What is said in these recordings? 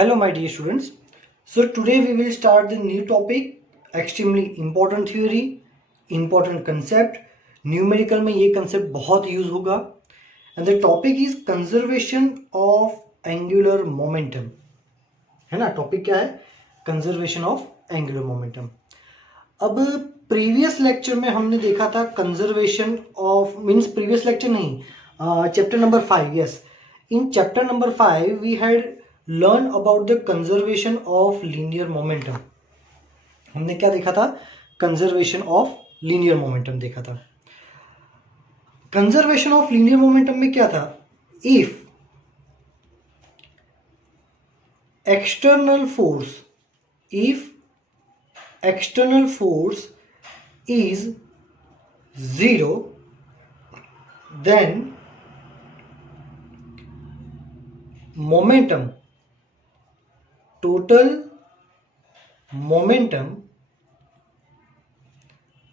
Hello my dear students. So today we will start the new topic, extremely important theory, important concept. Numerical में ये concept बहुत use होगा and the topic is conservation of angular momentum. है ना, topic क्या है? Conservation of angular momentum. अब previous lecture में हमने देखा था conservation of means previous lecture नहीं, chapter number 5. Yes, in chapter number 5 we had learn about the conservation of linear momentum. हमने क्या देखा था? कंजर्वेशन ऑफ लीनियर मोमेंटम देखा था. कंजर्वेशन ऑफ लीनियर मोमेंटम में क्या था? If external force is 0 then momentum, total momentum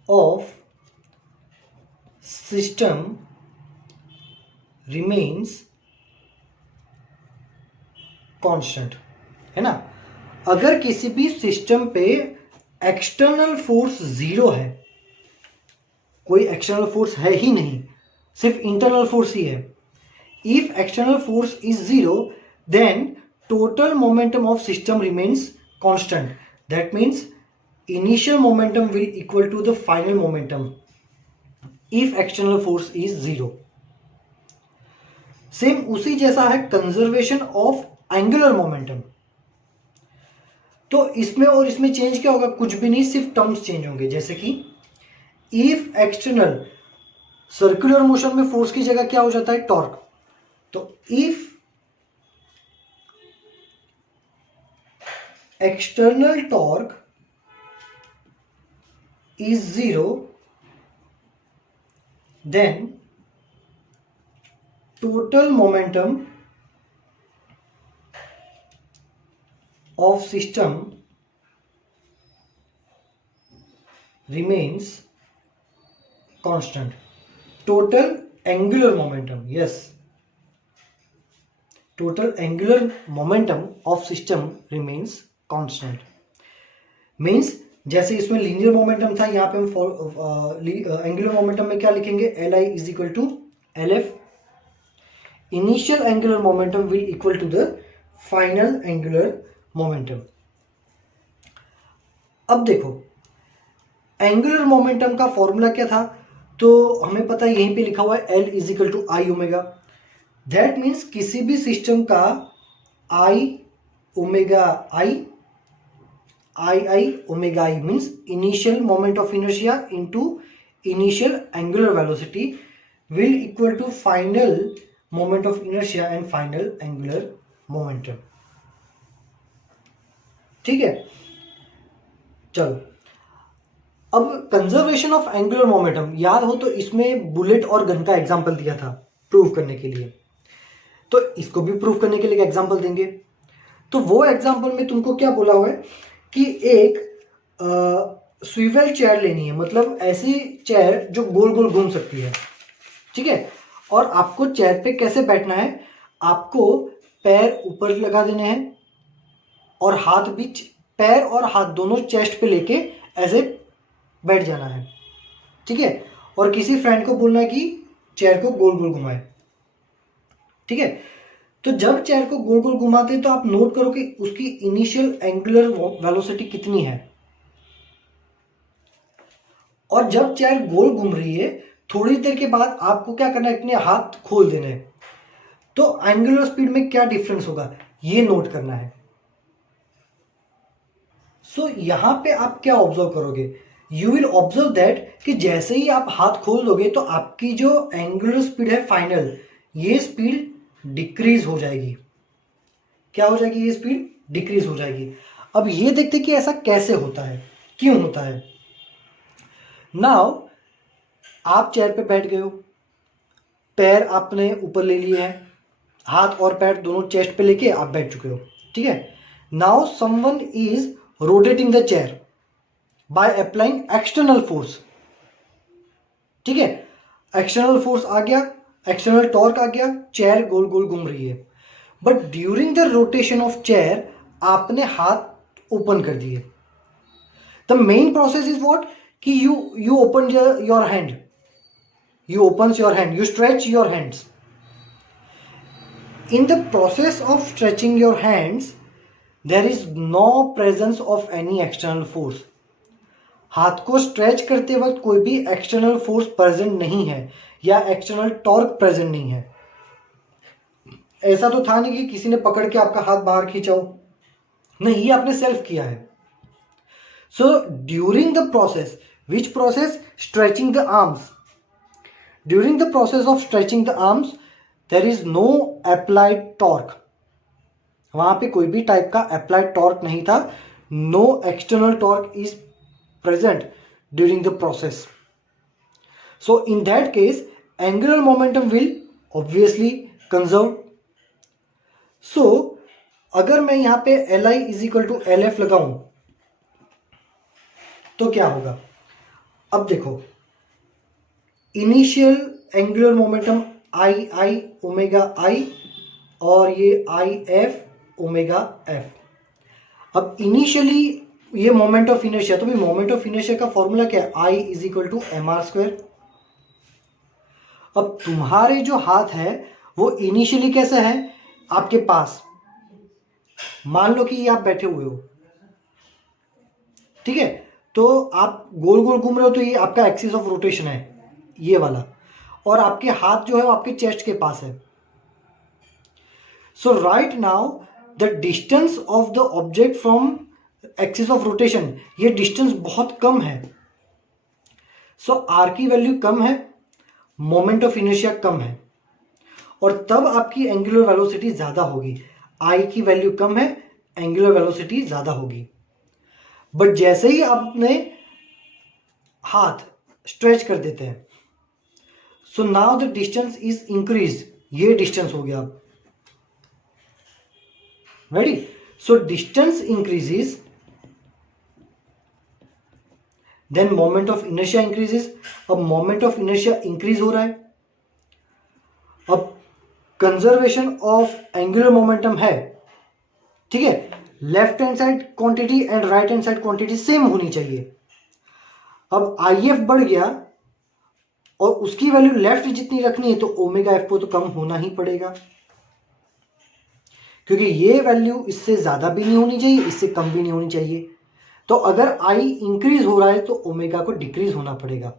of system remains constant. है ना, अगर किसी भी सिस्टम पे एक्सटर्नल फोर्स 0 है, कोई एक्सटर्नल फोर्स है ही नहीं, सिर्फ इंटरनल फोर्स ही है. If external force is 0, then total momentum of system remains constant. That means initial momentum will equal to the final momentum if external force is 0. Same उसी जैसा है conservation of angular momentum. तो इसमें और इसमें change क्या होगा? कुछ भी नहीं, सिर्फ टर्म्स चेंज होंगे. जैसे कि if external सर्कुलर मोशन में फोर्स की जगह क्या हो जाता है? टॉर्क. तो if external torque is 0, then total momentum of system remains constant. Total angular momentum, yes, total angular momentum of system remains constant. Means जैसे इसमें लीनियर मोमेंटम था, यहाँ पे हम एंगुलर मोमेंटम में क्या लिखेंगे? Li is equal to Lf. Initial angular momentum will equal to the final angular momentum. अब देखो एंगुलर मोमेंटम का फॉर्मूला क्या था? तो हमें पता है, यहीं पे लिखा हुआ है L is equal to I omega. That means किसी भी सिस्टम का I omega I omega I means initial moment of inertia into initial angular velocity will equal to final moment of inertia and final angular momentum. ठीक है, चलो अब conservation of angular momentum याद हो तो इसमें बुलेट और गन का एग्जांपल दिया था प्रूव करने के लिए, तो इसको भी प्रूव करने के लिए एग्जांपल देंगे. तो वो एग्जांपल में तुमको क्या बोला हुआ है कि एक स्विवेल चेयर लेनी है, मतलब ऐसी चेयर जो गोल गोल घूम सकती है. ठीक है, और आपको चेयर पे कैसे बैठना है? आपको पैर ऊपर लगा देने हैं और हाथ भी, पैर और हाथ दोनों चेस्ट पे लेके ऐसे बैठ जाना है. ठीक है, और किसी फ्रेंड को बोलना है कि चेयर को गोल गोल घुमाए. ठीक है, तो जब चेयर को गोल गोल घुमाते हैं तो आप नोट करो कि उसकी इनिशियल एंगुलर वेलोसिटी कितनी है, और जब चेयर गोल घूम रही है थोड़ी देर के बाद आपको क्या करना है? अपने हाथ खोल देने हैं. तो एंगुलर स्पीड में क्या डिफरेंस होगा ये नोट करना है. सो यहां पे आप क्या ऑब्जर्व करोगे? यू विल ऑब्जर्व दैट कि जैसे ही आप हाथ खोल दोगे तो आपकी जो एंगुलर स्पीड है फाइनल, ये स्पीड डिक्रीज हो जाएगी. क्या हो जाएगी? ये स्पीड डिक्रीज हो जाएगी. अब ये देखते कि ऐसा कैसे होता है, क्यों होता है. नाउ आप चेयर पे बैठ गए हो, पैर आपने ऊपर ले लिए हैं, हाथ और पैर दोनों चेस्ट पे लेके आप बैठ चुके हो. ठीक है, now someone is rotating the chair by applying external force. ठीक है, एक्सटर्नल फोर्स आ गया, एक्सटर्नल टॉर्क आ गया, चेयर गोल गोल घूम रही है. But during the rotation of chair आपने हाथ ओपन कर दिए। The main process is what कि you open your hand, you opens your hand, you stretch your hands. In the process of stretching your hands there is no presence of any external force. हाथ को stretch करते वक्त कोई भी external force present नहीं है या external torque present नहीं है। ऐसा तो था नहीं कि किसी ने पकड़ के आपका हाथ बाहर खींचा हो, नहीं, ये आपने सेल्फ किया है। So during the process, which process? Stretching the arms. During the process of stretching the arms there is no applied torque. वहां पे कोई भी टाइप का अप्लाइड टॉर्क नहीं था। No external torque is present during the process. So in that case angular momentum will obviously conserve. So अगर मैं यहां पे Li is equal to LF लगाऊं तो क्या होगा? अब देखो, initial angular momentum I omega I और ये IF ओमेगा F। अब इनिशियली ये मोमेंट ऑफ इनर्शिया, तो भी मोमेंट ऑफ इनर्शिया का फॉर्मूला क्या है? I is equal to mr²। अब तुम्हारे जो हाथ है वो इनिशियली कैसे है? आपके पास, मान लो कि ये आप बैठे हुए हो, ठीक है, तो आप गोल गोल घूम रहे हो, तो ये आपका एक्सिस ऑफ रोटेशन है ये वाला, और आपके हाथ जो है वो आपके चेस्ट के पास है। So right now the distance of the object from axis of rotation, ये डिस्टेंस बहुत कम है। सो आर की वैल्यू कम है, मोमेंट ऑफ इनर्शिया कम है, और तब आपकी एंगुलर वेलोसिटी ज्यादा होगी। आई की वैल्यू कम है, एंगुलर वेलोसिटी ज्यादा होगी। बट जैसे ही आप अपने हाथ स्ट्रेच कर देते हैं, so now the distance is increase, ये डिस्टेंस हो गया। Ready? So distance increases, then moment of inertia increases. अब मोमेंट ऑफ इनर्शिया इंक्रीज हो रहा है, अब कंजर्वेशन ऑफ एंगुलर मोमेंटम है, ठीक है। Left hand side quantity and right hand side quantity same होनी चाहिए। अब IF बढ़ गया और उसकी वैल्यू लेफ्ट जितनी रखनी है, तो ओमेगा एफ को तो कम होना ही पड़ेगा, क्योंकि ये वैल्यू इससे ज्यादा भी नहीं होनी चाहिए, इससे कम भी नहीं होनी चाहिए। तो अगर I इंक्रीज हो रहा है तो ओमेगा को डिक्रीज होना पड़ेगा।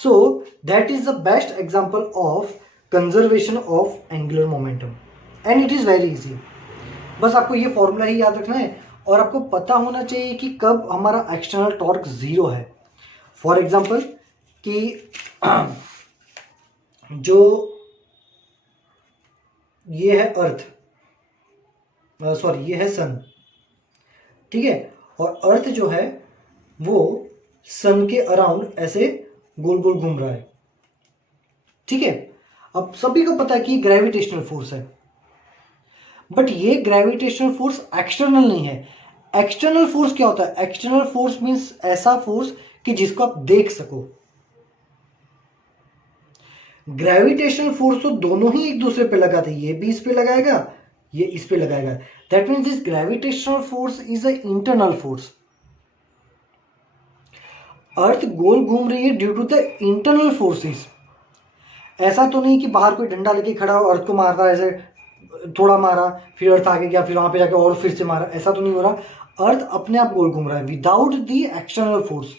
So that is the best example of conservation of angular momentum and it is very easy. बस आपको ये फॉर्मूला ही याद रखना है और आपको पता होना चाहिए कि कब हमारा एक्सटर्नल टॉर्क जीरो है। फॉर एग्जांपल कि जो ये है अर्थ, सॉरी ये है सन, ठीक है, और अर्थ जो है वो सन के अराउंड ऐसे गोल गोल घूम रहा है, ठीक है। अब सभी को पता है कि ग्रेविटेशनल फोर्स है, बट ये ग्रेविटेशनल फोर्स एक्सटर्नल नहीं है। एक्सटर्नल फोर्स क्या होता है? एक्सटर्नल फोर्स मींस ऐसा फोर्स कि जिसको आप देख सको। ग्रेविटेशनल फोर्स तो दोनों ही एक दूसरे पे लगाते हैं, ये भी इस पे लगाएगा, ये इस पे लगाएगा। That means this gravitational force is a internal force. Earth गोल घूम रही है due to the internal forces. ऐसा तो नहीं कि बाहर कोई डंडा लेके खड़ा हो, अर्थ को मारता है, ऐसे थोड़ा मारा, फिर अर्थ आगे गया, फिर वहां पे जाके और फिर से मारा, ऐसा तो नहीं हो रहा। अर्थ अपने आप गोल घूम रहा है without the external force,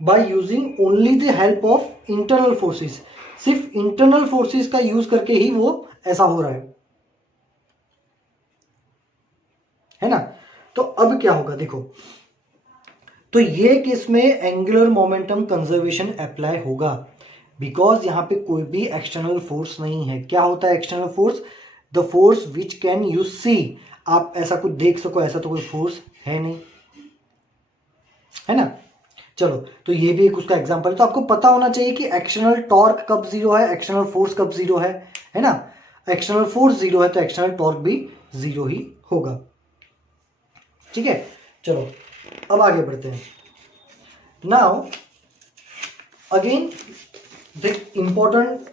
by using only the help of internal forces. सिर्फ इंटरनल फोर्सेस का यूज करके ही वो ऐसा हो रहा है ना। तो अब क्या होगा देखो, तो ये केस में एंगुलर मोमेंटम कंजर्वेशन अप्लाई होगा, बिकॉज यहां पे कोई भी एक्सटर्नल फोर्स नहीं है। क्या होता है external force? The force which can you see, आप ऐसा कुछ देख सको, ऐसा तो कोई फोर्स है नहीं, है ना। चलो, तो ये भी एक उसका एग्जांपल है। तो आपको पता होना चाहिए कि एक्सटर्नल टॉर्क कब जीरो है, एक्सटर्नल फोर्स कब जीरो है ना। एक्सटर्नल फोर्स जीरो है तो एक्सटर्नल टॉर्क भी जीरो ही होगा, ठीक है। चलो अब आगे बढ़ते हैं। Now again the important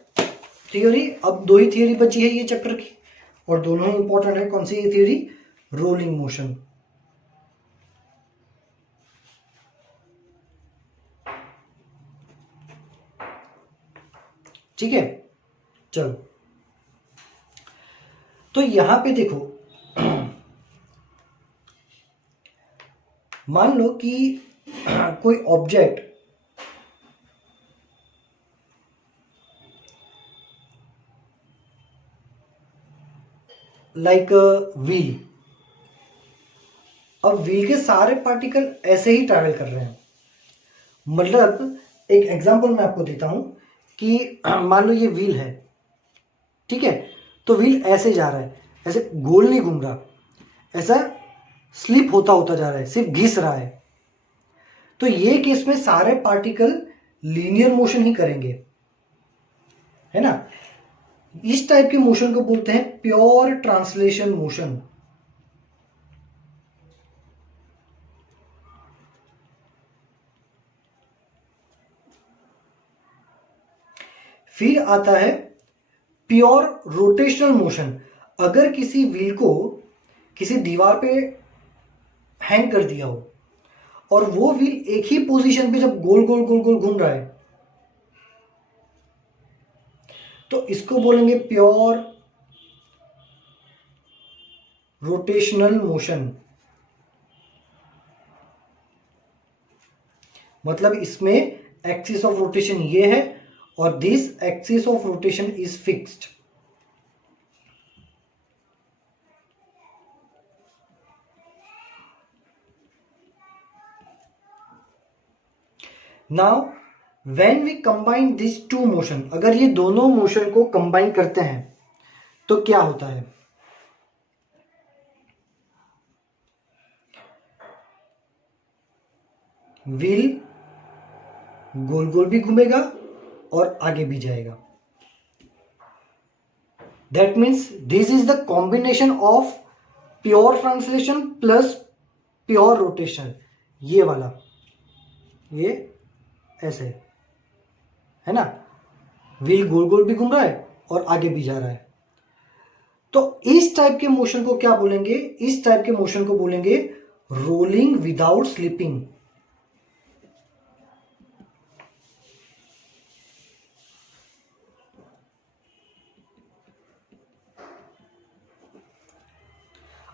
theory, अब दो ही थियोरी बची है ये चैप्टर की, और दोनों ही इंपॉर्टेंट है। कौन सी ये थ्योरी? Rolling motion. ठीक है, चलो तो यहां पे देखो, मान लो कि कोई ऑब्जेक्ट लाइक व्हील, अब व्हील के सारे पार्टिकल ऐसे ही ट्रैवल कर रहे हैं। मतलब एक एग्जांपल मैं आपको देता हूं कि मान लो ये व्हील है, ठीक है, तो व्हील ऐसे जा रहा है, ऐसे गोल नहीं घूम रहा, ऐसा स्लिप होता होता जा रहा है, सिर्फ घिस रहा है। तो ये केस में सारे पार्टिकल लीनियर मोशन ही करेंगे, है ना। इस टाइप के मोशन को बोलते हैं प्योर ट्रांसलेशन मोशन। फिर आता है प्योर रोटेशनल मोशन। अगर किसी व्हील को किसी दीवार पे हैंग कर दिया हो और वो व्हील एक ही पोजीशन पे जब गोल गोल गोल गोल घूम रहा है, तो इसको बोलेंगे प्योर रोटेशनल मोशन। मतलब इसमें एक्सिस ऑफ रोटेशन ये है और this axis of rotation is fixed. Now when we combine this two motion, अगर ये दोनों मोशन को कंबाइन करते हैं तो क्या होता है? व्हील गोल गोल भी घूमेगा और आगे भी जाएगा। That means this is the combination of pure translation plus pure rotation. ये वाला, ये ऐसे है ना, व्हील गोल गोल भी घूम रहा है और आगे भी जा रहा है। तो इस टाइप के मोशन को क्या बोलेंगे? इस टाइप के मोशन को बोलेंगे रोलिंग विदाउट स्लिपिंग।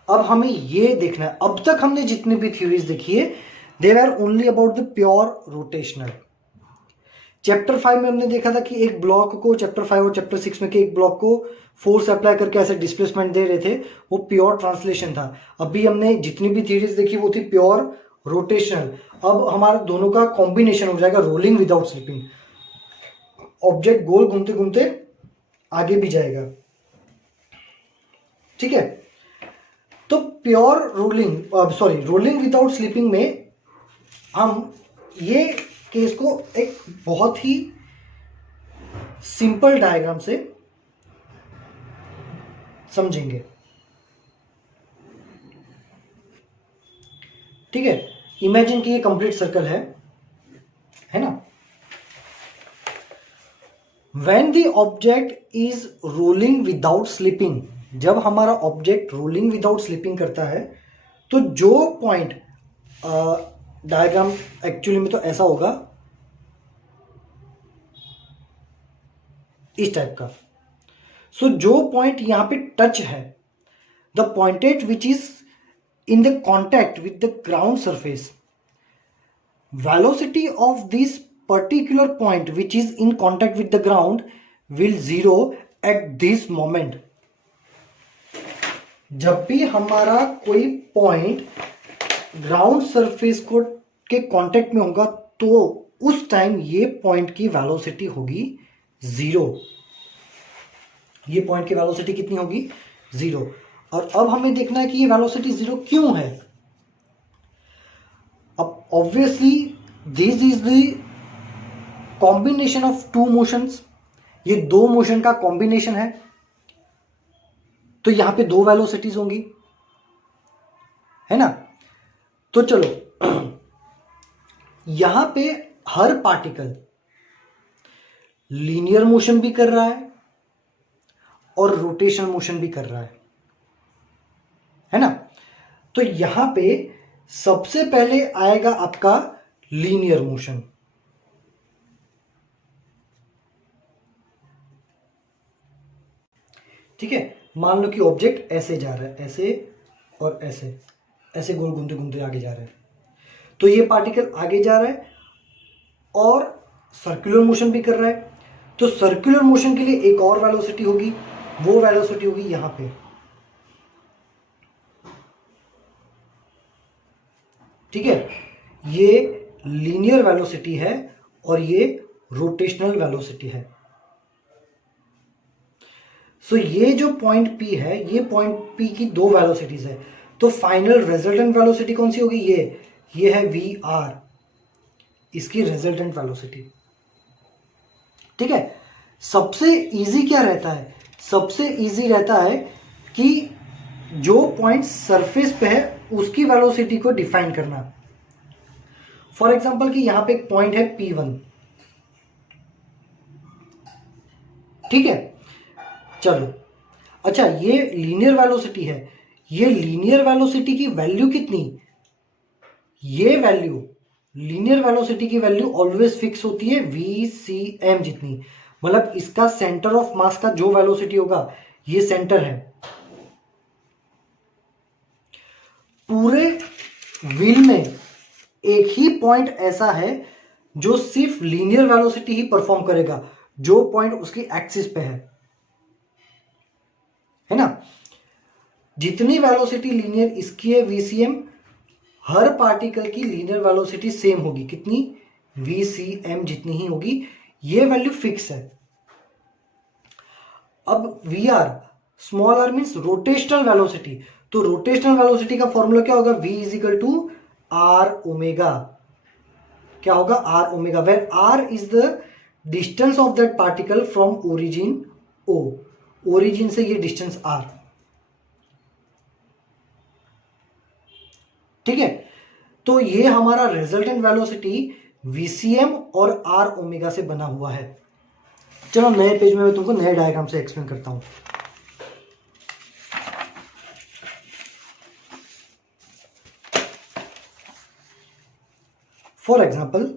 अब हमें ये देखना है, अब तक हमने जितने भी थ्योरीज देखी है they are only about the pure rotational. Chapter 5 में हमने देखा था कि एक ब्लॉक को, चैप्टर 5 और चैप्टर 6 में के एक ब्लॉक को फोर्स अप्लाई करके ऐसे डिस्प्लेसमेंट दे रहे थे, वो प्योर ट्रांसलेशन था। अभी हमने जितनी भी थ्योरीज देखी वो थी प्योर रोटेशनल। अब हमारा दोनों का कॉम्बिनेशन हो जाएगा रोलिंग विदाउट स्लिपिंग। ऑब्जेक्ट गोल घूमते घूमते आगे भी जाएगा, ठीक है। तो प्योर रोलिंग विदाउट स्लिपिंग में हम ये केस को एक बहुत ही सिंपल डायग्राम से समझेंगे, ठीक है। इमेजिन कि ये कंप्लीट सर्कल है ना। When the object is rolling without slipping, जब हमारा ऑब्जेक्ट रोलिंग विदाउट स्लिपिंग करता है तो जो पॉइंट, डायग्राम एक्चुअली में तो ऐसा होगा, इस टाइप का। सो जो पॉइंट यहां पे टच है, the pointed which is in the contact with the ground surface, velocity of this particular point which is in contact with the ground will zero at this moment। जब भी हमारा कोई point ground surface को के contact में होगा तो उस टाइम ये पॉइंट की वेलोसिटी होगी जीरो। ये पॉइंट की वेलोसिटी कितनी होगी? जीरो। और अब हमें देखना है कि ये वेलोसिटी जीरो क्यों है। अब obviously this is the combination of two motions, ये दो मोशन का कॉम्बिनेशन है, तो यहां पे दो वेलोसिटीज होंगी, है ना। तो चलो यहां पे हर पार्टिकल लीनियर मोशन भी कर रहा है और रोटेशनल मोशन भी कर रहा है। है ना। तो यहां पे सबसे पहले आएगा आपका लीनियर मोशन। ठीक है, मान लो कि ऑब्जेक्ट ऐसे जा रहा है, ऐसे और ऐसे, ऐसे गोल घूमते घूमते आगे जा रहा है। तो ये पार्टिकल आगे जा रहा है और सर्कुलर मोशन भी कर रहा है। तो सर्कुलर मोशन के लिए एक और वेलोसिटी होगी, वो वेलोसिटी होगी यहां पे। ठीक है, ये लीनियर वेलोसिटी है और ये रोटेशनल वेलोसिटी है। सो ये जो पॉइंट P है, ये पॉइंट P की दो वेलोसिटीज है। तो फाइनल रिजल्टेंट वेलोसिटी कौन सी होगी? ये है VR, इसकी रिजल्टेंट वेलोसिटी। ठीक है, सबसे इजी क्या रहता है? सबसे इजी रहता है कि जो पॉइंट सरफेस पे है उसकी वेलोसिटी को डिफाइन करना। फॉर एग्जांपल कि यहां पे एक पॉइंट है P1। ठीक है, चलो, अच्छा ये लीनियर वेलोसिटी है। ये लीनियर वेलोसिटी की वैल्यू कितनी? ये वैल्यू, लीनियर वेलोसिटी की वैल्यू ऑलवेज फिक्स होती है VCM जितनी। मतलब इसका सेंटर ऑफ मास का जो वेलोसिटी होगा, ये सेंटर है। पूरे व्हील में एक ही पॉइंट ऐसा है जो सिर्फ लीनियर वेलोसिटी ही परफॉर्म करेगा, जो पॉइंट उसकी एक्सिस पे है ना। जितनी वेलोसिटी लीनियर इसकी है VCM, हर पार्टिकल की लीनियर वेलोसिटी सेम होगी। कितनी? VCM जितनी ही होगी। ये वैल्यू फिक्स है। अब VR, small r means rotational velocity. तो रोटेशनल वेलोसिटी का फॉर्मूला क्या होगा? V is equal to R omega. क्या होगा? R omega, where R is the distance of that particle from origin O। Origin से ये डिस्टेंस R। ठीक है, तो ये हमारा रिजल्टेंट वेलोसिटी VCM और R ओमेगा से बना हुआ है। चलो नए पेज में मैं तुमको नए डायग्राम से एक्सप्लेन करता हूं। फॉर एग्जाम्पल,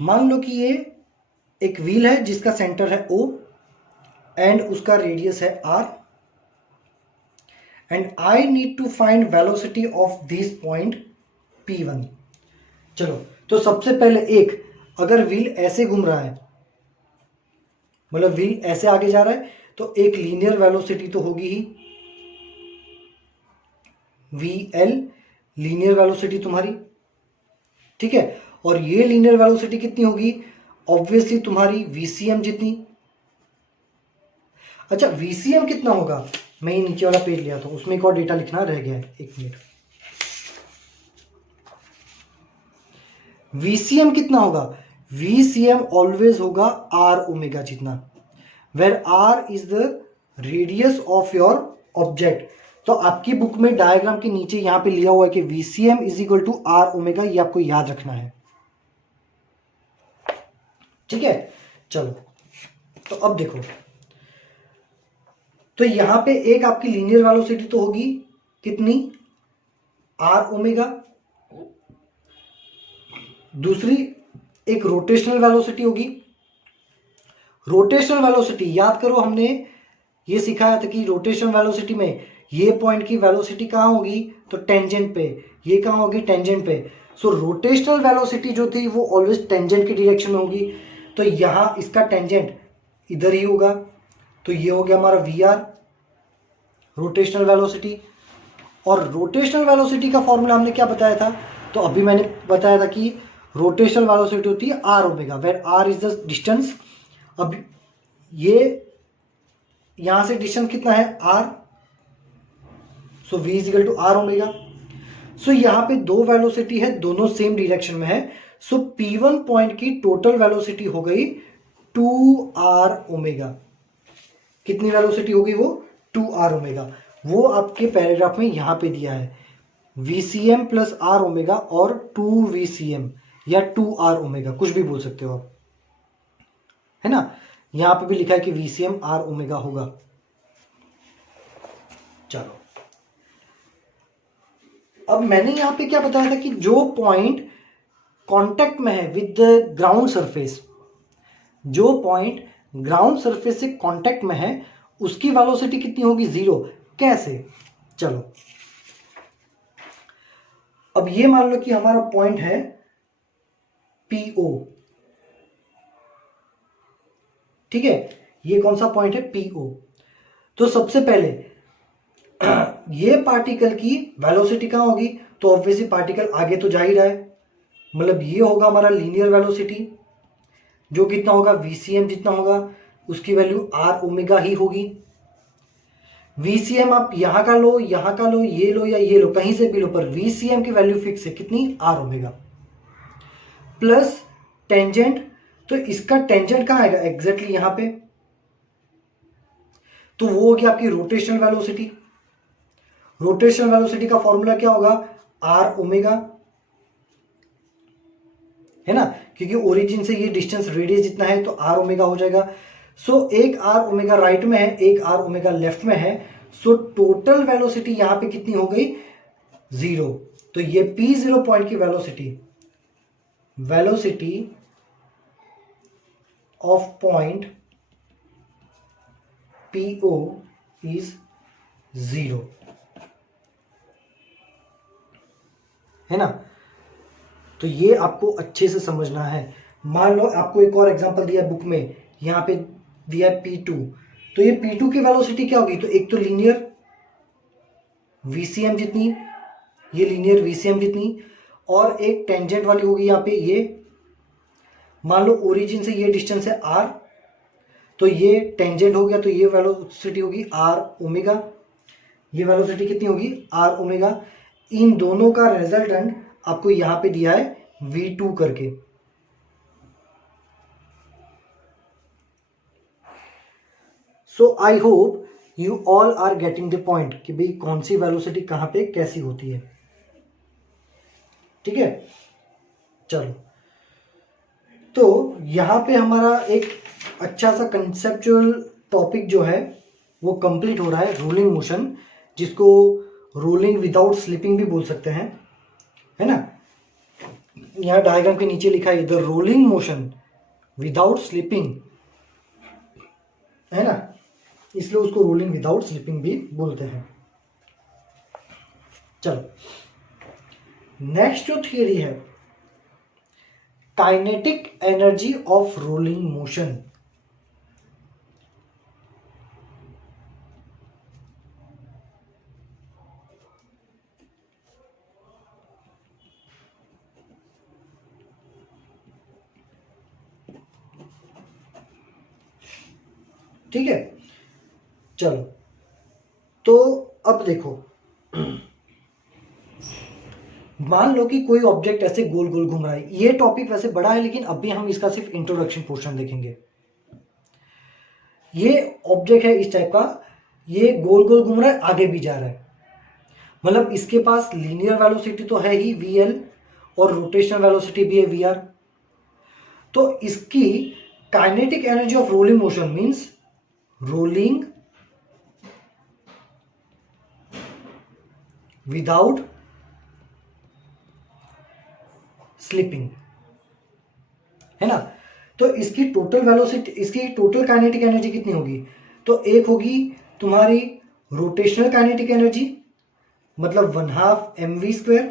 मान लो कि ये एक व्हील है जिसका सेंटर है O एंड उसका रेडियस है R, and I need to find velocity of this point P1। चलो, तो सबसे पहले एक, अगर व्हील ऐसे घूम रहा है, मतलब व्हील ऐसे आगे जा रहा है, तो एक लीनियर वेलोसिटी तो होगी ही, VL लीनियर वेलोसिटी तुम्हारी। ठीक है, और ये लीनियर वेलोसिटी कितनी होगी? ऑब्वियसली तुम्हारी VCM जितनी। अच्छा, VCM कितना होगा? मैं ये नीचे वाला पेज लिया था, उसमें एक और डेटा लिखना रह गया है, एक मिनट। VCM कितना होगा? VCM ऑलवेज होगा R ओमेगा जितना, where R is the radius of your object. तो आपकी बुक में डायग्राम के नीचे यहां पे लिया हुआ है कि VCM is equal to R omega, ये आपको याद रखना है। ठीक है, चलो, तो अब देखो, तो यहां पे एक आपकी लीनियर वेलोसिटी तो होगी, कितनी? R omega. दूसरी एक रोटेशनल वेलोसिटी होगी। रोटेशनल वेलोसिटी याद करो, हमने ये सिखाया था कि रोटेशनल वेलोसिटी में ये पॉइंट की वेलोसिटी कहां होगी? तो टेंजेंट पे। ये कहां होगी? टेंजेंट पे। सो रोटेशनल वेलोसिटी जो थी वो ऑलवेज टेंजेंट की डायरेक्शन में होगी। तो यहां इसका टेंजेंट इधर ही होगा, तो ये हो गया हमारा VR, रोटेशनल वेलोसिटी। और रोटेशनल वेलोसिटी का फॉर्मूला हमने क्या बताया था? तो अभी मैंने बताया था कि रोटेशनल वेलोसिटी होती है R omega, where R is the distance. अब ये यहां से डिस्टेंस कितना है? R। So V is equal to R omega. So यहां पे दो वेलोसिटी है, दोनों सेम डायरेक्शन में है। सो P1 पॉइंट की टोटल वेलोसिटी हो गई 2R ओमेगा। कितनी वेलोसिटी होगी वो? 2R omega. वो आपके पैराग्राफ में यहां पे दिया है, VCM प्लस R ओमेगा और 2VCM, या 2r ओमेगा, कुछ भी बोल सकते हो आप, है ना। यहां पे भी लिखा है कि VCM r ओमेगा होगा। चलो, अब मैंने यहां पे क्या बताया था कि जो पॉइंट कांटेक्ट में है विद ग्राउंड सरफेस, जो पॉइंट ग्राउंड सरफेस से कांटेक्ट में है उसकी वेलोसिटी कितनी होगी, 0। कैसे, चलो अब ये मान लो कि हमारा पॉइंट है PO, ठीक है, ये कौन सा पॉइंट है, PO। तो सबसे पहले ये पार्टिकल की वेलोसिटी कहां होगी, तो ऑब्वियसली पार्टिकल आगे तो जा ही रहा है, मतलब ये होगा हमारा लीनियर वेलोसिटी, जो कितना होगा, VCM जितना होगा उसकी वैल्यू r ओमेगा ही होगी। VCM आप यहां का लो, यहां का लो, ये लो या ये लो, कहीं से भी लो, पर VCM की वैल्यू फिक्स है, कितनी, r ओमेगा। प्लस टेंजेंट, तो इसका टेंजेंट कहां आएगा, एग्जैक्टली यहां पे, तो वो होगी आपकी रोटेशनल वेलोसिटी। रोटेशनल वेलोसिटी का फॉर्मूला क्या होगा, r ओमेगा, है ना, क्योंकि ओरिजिन से ये डिस्टेंस रेडियस जितना है तो r ओमेगा हो जाएगा। सो एक r ओमेगा राइट में है, एक r ओमेगा लेफ्ट में है, सो टोटल वेलोसिटी यहां पे कितनी हो गई, 0। तो ये P0 पॉइंट की velocity of point PO is 0, है ना। तो ये आपको अच्छे से समझना है। मान लो आपको एक और एग्जांपल दिया है बुक में, यहां पे दिया है P2, तो ये P2 की वेलोसिटी क्या होगी, तो एक तो लीनियर VCM जितनी, ये लीनियर VCM जितनी, और एक टेंजेंट वाली होगी यहाँ पे, ये मान लो ओरिजिन से ये डिस्टेंस है r, तो ये टेंजेंट हो गया, तो ये वेलोसिटी होगी r ओमेगा, ये वेलोसिटी कितनी होगी, r ओमेगा। इन दोनों का रिजल्टेंट आपको यहां पे दिया है V2 करके। So I hope you all are getting the point कि भाई कौन सी वेलोसिटी कहां पे कैसी होती है, ठीक है। चलो, तो यहां पे हमारा एक अच्छा सा कंसेप्चुअल टॉपिक जो है वो कंप्लीट हो रहा है, रोलिंग मोशन, जिसको रोलिंग विदाउट स्लिपिंग भी बोल सकते हैं, है ना। यहां डायग्राम के नीचे लिखा है the rolling motion without slipping, है ना, इसलिए उसको रोलिंग विदाउट स्लिपिंग भी बोलते हैं। चलो, नेक्स्ट जो थियरी है, kinetic energy of rolling motion. ठीक है, चलो, तो अब देखो, मान लो कि कोई ऑब्जेक्ट ऐसे गोल गोल घूम रहा है। ये टॉपिक वैसे बड़ा है, लेकिन अभी हम इसका सिर्फ इंट्रोडक्शन पोर्शन देखेंगे। ये ऑब्जेक्ट है इस टाइप का, ये गोल गोल घूम रहा है, आगे भी जा रहा है, मतलब इसके पास लीनियर वेलोसिटी तो है ही VL, और रोटेशनल वेलोसिटी भी है VR। तो इसकी kinetic energy of rolling motion means rolling without slipping, है ना। तो इसकी टोटल वेलोसिटी, इसकी टोटल काइनेटिक एनर्जी कितनी होगी, तो एक होगी तुम्हारी रोटेशनल काइनेटिक एनर्जी, मतलब 1/2 mv²,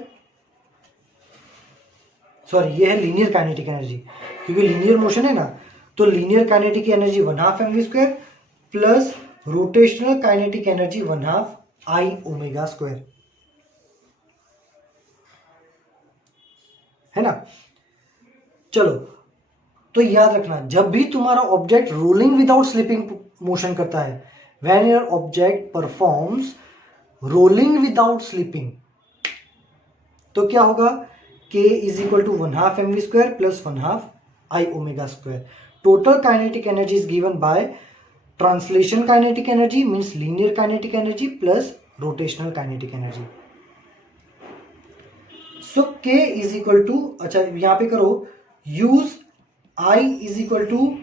सॉरी ये है लीनियर काइनेटिक एनर्जी, क्योंकि लीनियर मोशन है ना, तो linear kinetic energy 1/2 mv² plus rotational kinetic energy 1/2 I ओमेगा², है ना। चलो, तो याद रखना, जब भी तुम्हारा object rolling without slipping motion करता है, when your object performs rolling without slipping, तो क्या होगा, k is equal to 1/2 mv² plus 1/2 I ओमेगा²। Total kinetic energy is given by translation kinetic energy means linear kinetic energy plus rotational kinetic energy. So K is equal to, अच्छा यहां पे करो, use I is equal to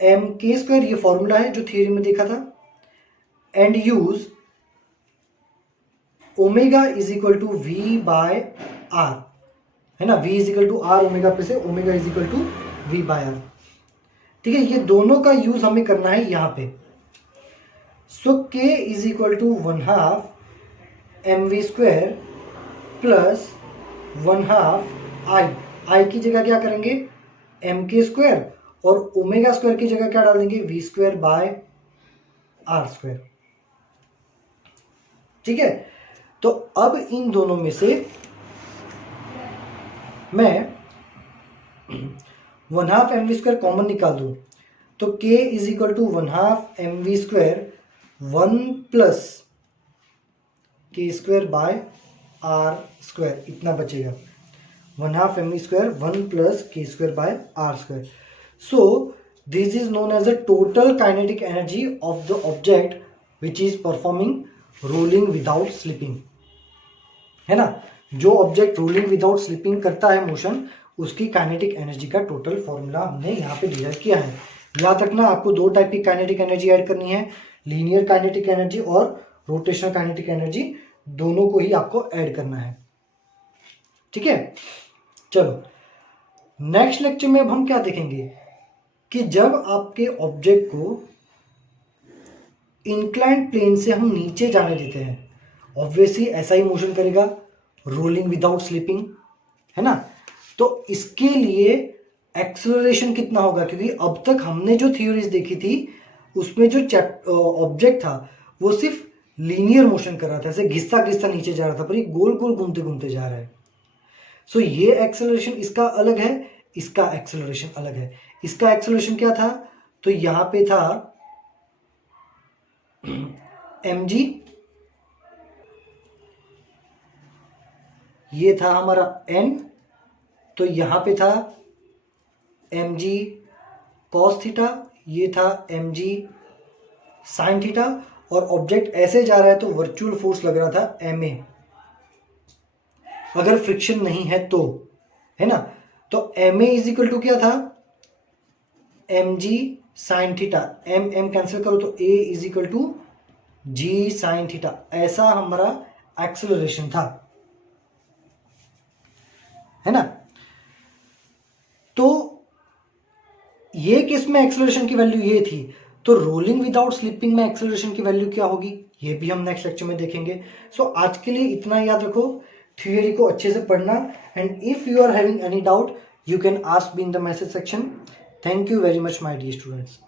M K square, ये formula है जो theory में देखा था, and use omega is equal to V by R, है ना, v is equal to R omega पे से omega is equal to V by R. ठीक है, ये दोनों का यूज हमें करना है यहां पे। So k is equal to 1/2 mv square plus 1/2 I की जगह क्या करेंगे एम के स्क्वायर, और ओमेगा स्क्वायर की जगह क्या डाल देंगे v square by r square. ठीक है, तो अब इन दोनों में से मैं 1/2 mv स्क्वायर कॉमन निकाल दूं, तो k is equal to 1/2 mv square 1 plus k square by r square, इतना बचेगा 1/2 mv square 1 plus k square by r square. So this is known as the total kinetic energy of the object which is performing rolling without slipping, है ना, जो object rolling without slipping करता है motion, उसकी kinetic energy का total formula हमने यहाँ पे डिराइव किया है। याद रखना आपको दो टाइप की काइनेटिक एनर्जी ऐड करनी है, लीनियर काइनेटिक एनर्जी और रोटेशनल काइनेटिक एनर्जी, दोनों को ही आपको ऐड करना है। ठीक है, चलो नेक्स्ट लेक्चर में अब हम क्या देखेंगे कि जब आपके ऑब्जेक्ट को इंक्लाइंड प्लेन से हम नीचे जाने देते हैं, ऑब्वियसली ऐसा ही मोशन करेगा, रोलिंग विदाउट स्लिपिंग, है ना, तो इसके लिए एक्सेलरेशन कितना होगा, क्योंकि अब तक हमने जो थ्योरीज देखी थी उसमें जो ऑब्जेक्ट था वो सिर्फ लीनियर मोशन कर रहा था, ऐसे घिसता घिसता नीचे जा रहा था, पर ये गोल गोल घूमते घूमते जा रहा है। सो ये एक्सेलरेशन इसका अलग है, इसका एक्सेलरेशन अलग है। इसका एक्सेलरेशन क्या था, तो यहां पे था mg, ये था हमारा n, तो यहां पे था mg cos थीटा, ये था mg sin थीटा, और ऑब्जेक्ट ऐसे जा रहा है तो वर्चुअल फोर्स लग रहा था ma, अगर फ्रिक्शन नहीं है तो, है ना, तो ma इज इक्वल टू क्या था mg sin theta, m cancel करो तो a is equal to g sin theta, ऐसा हमारा एक्सेलरेशन था, है ना। तो ये केस में एक्सेलरेशन की वैल्यू ये थी, तो रोलिंग विदाउट स्लिपिंग में एक्सेलरेशन की वैल्यू क्या होगी ये भी हम नेक्स्ट लेक्चर में देखेंगे। सो आज के लिए इतना याद रखो, थियोरी को अच्छे से पढ़ना, and if you are having any doubt you can ask me in the message section. Thank you very much my dear students.